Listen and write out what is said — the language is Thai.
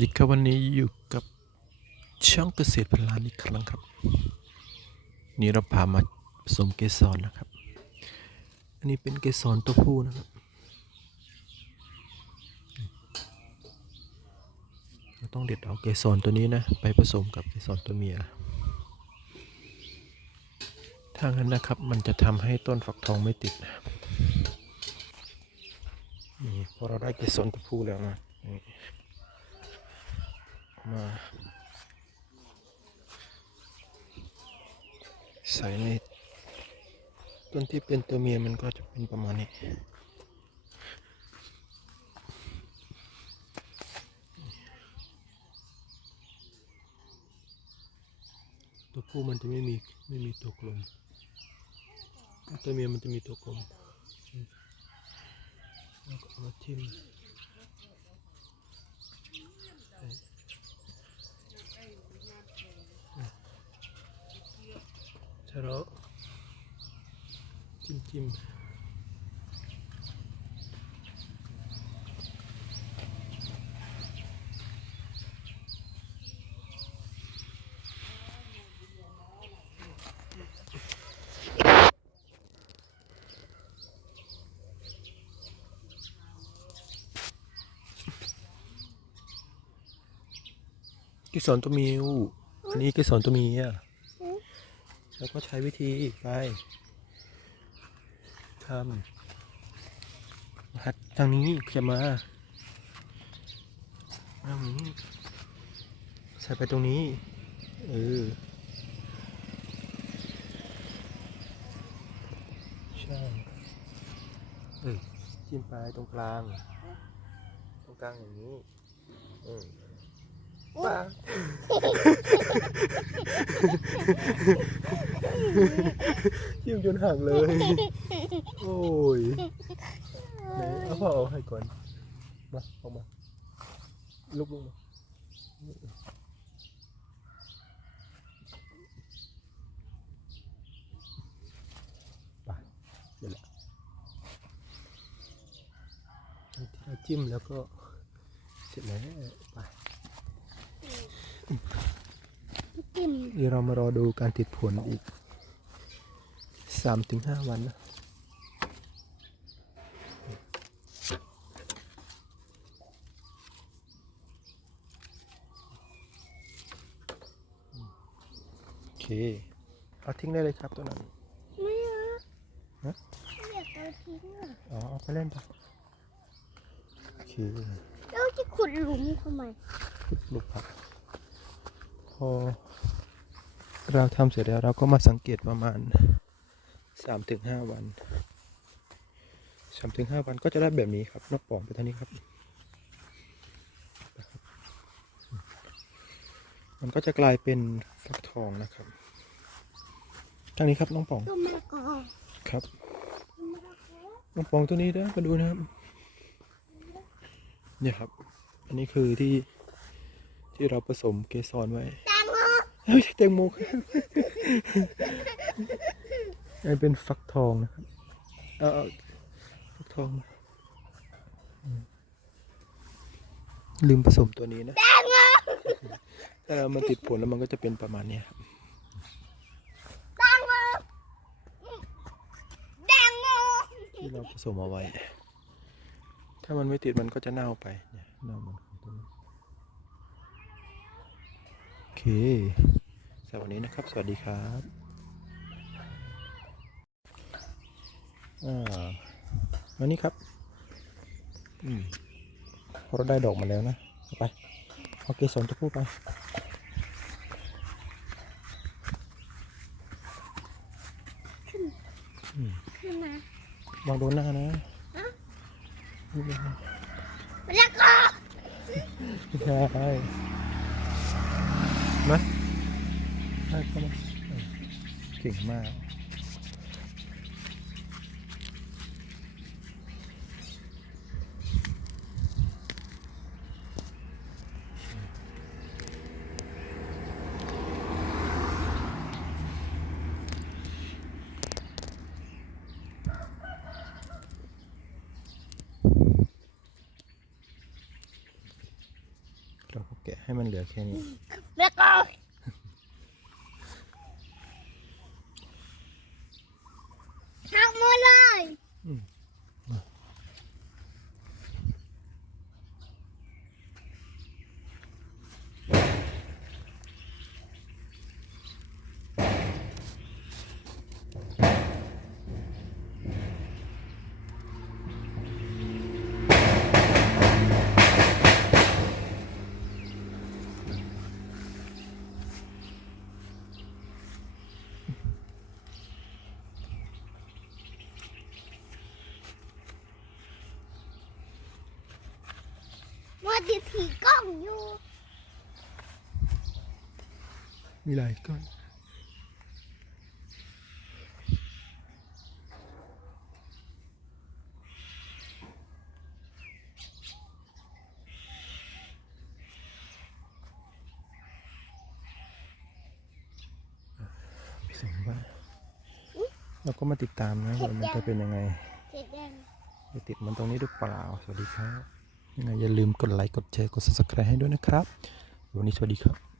ดีครับวันนี้อยู่กับช่องเกษตรพลานอีกครั้งครับ นี่เราพามาผสมเกสรนะครับ อันนี้เป็นเกสรตัวผู้นะครับ เราต้องเด็ดเอาเกสรตัวนี้นะ ไปผสมกับเกสรตัวเมียถ้างั้นนะครับมันจะทำให้ต้นฝักทองไม่ติดนะนี่พอเราได้เกสรตัวผู้แล้วนะ มาใส่ในต้นที่เป็นตัวเมียมันก็จะเป็นประมาณนี้ตัวผู้มันจะไม่มีไม่มีตัวกลม ตัวเมียมันจะมีตัวกลมแล้วก็เอามาทิ่ม ถ้าเราจิ้มจิ้มกิสอนตัวมียวอันนี้กิสอนตัวมีย แล้วก็ใช้วิธีไปทำหัดทางนี้จะมาทางนี้ใส่ไปตรงนี้ เออ ใช่เออจิ้มไปตรงกลาง ตรงกลางอย่างนี้เออ ป้ายิ้มจนห่างเลย โอ้ยไหนเอาพ่อเอาให้ก่อน มาออกมา ลุกลงมาไปเสร็จแล้วที่เราจิ้มแล้วก็เสร็จแล้วไป จิ้ม เดี๋ยวเรามารอดูการติดผลอีกสามถึงห้าวันนะโอเค เอาทิ้งได้เลยครับตัวนั้น ไม่เอาฮะไม่อยากเอาทิ้งอะอ๋อเอาไปเล่นไปโอเคแล้วจะขุดหลุมทำไมขุดปลูกผักพอ เราทำเสร็จแล้วเราก็มาสังเกตประมาณสามถึงห้าวันสามถึงห้าวันก็จะได้แบบนี้ครับนกป่องไปเท่านี้ครับ มันก็จะกลายเป็นฟักทองนะครับทางนี้ครับน้องป่องต้นมะละกอครับต้นมะละกอน้องป่องตัวนี้นะมาดูนะครับเนี่ยครับ อันนี้คือที่ที่เราผสมเกสรไว้แตงโม เฮ้ยแตงโมครับอันเป็นฟักทองนะครับ เอาเอาฟักทองมาอืมลืมผสมตัวนี้นะแตงโมถ้าเรามันติดผลแล้วมันก็จะเป็นประมาณเนี้ยครับแตงโมแตงโมที่เราผสมเอาไว้ ถ้ามันไม่ติดมันก็จะเน่าไปเนี่ยเน่ามันของตัวนี้โอ เคสำหรับวันนี้นะครับ สวัสดีครับอ่าวันนี้ครับอืมพอเราได้ดอกมาแล้วนะเอาไปเอาเกสรจะพูดไปขึ้นมาวางโดนหน้านะฮะไม่เป็ นไม่ใช่มาได้เข้ามาเออเก่งมากเราก็แกะให้มันเหลือแค่นี้ แล้วก็หักหมดเลย ว่า จะถือกล้องอยู่ มีอะไรก็ไปส่งบ้านเราก็มาติดตามนะว่ามันจะเป็นยังไงเสร็จยังไปติดมันตรงนี้หรือเปล่า สวัสดีครับ ยังไงอย่าลืมกดไลค์กดแชร์กด subscribe ให้ด้วยนะครับ วันนี้สวัสดีครับ